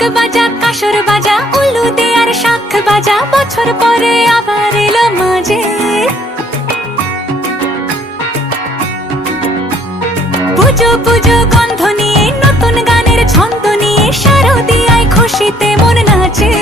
ঢাক বাজা কাসর বাজা উলু দে আর শাখ বাজা, বছর পরে আবার এলো মাঝে। পুজো পুজো গন্ধ নিয়ে নতুন গানের ছন্দ নিয়ে শারদিয়ায় খুশিতে মন নাচে।